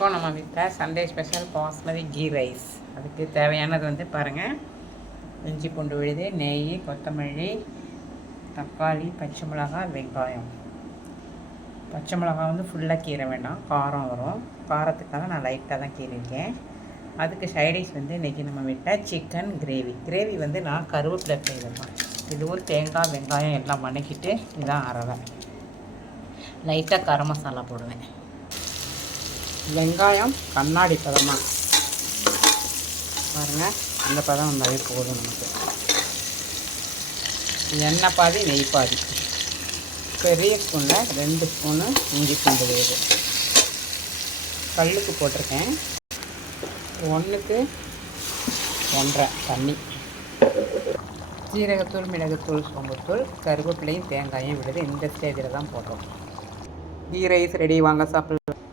இப்போ நம்ம வீட்டில் Sunday special basmati ghee rice. அதுக்கு தேவையானது வந்து பாருங்கள், இஞ்சி பூண்டு விழுது, நெய், கொத்தமல்லி, தக்காளி, பச்சை மிளகாய், வெங்காயம். பச்சை மிளகாய் வந்து ஃபுல்லாக கீற வேண்டாம், காரம் வரும். காரத்துக்காக நான் லைட்டாக தான் கீறிருக்கேன். அதுக்கு சைடிஷ் வந்து இன்றைக்கி நம்ம வீட்டில் சிக்கன் கிரேவி வந்து நான் கருவேப்பிலை செய்வேன். இதுவும் தேங்காய், வெங்காயம் எல்லாம் வணக்கிட்டு இதான் அரைவேன். லைட்டாக கரம் மசாலா போடுவேன். வெங்காயம் கண்ணாடி பதமாக பாருங்கள், அந்த பதம் வந்தாலே போதும் நமக்கு. எண்ணெய் பாதி நெய் பாதி. பெரிய ஸ்பூனில் 2 ஸ்பூனு இஞ்சி பூண்டு விழுது. கல்லுக்கு போட்டிருக்கேன். 1க்கு 1.5 தண்ணி. ஜீரகத்தூள், மிளகுத்தூள், சோம்புத்தூள், கருவேப்பிலையும் தேங்காயும் விழுது இந்த ஸ்டேஜில் தான் போட்டோம். கீ ரைஸ் ரெடி, வாங்க சாப்பிடலாம்.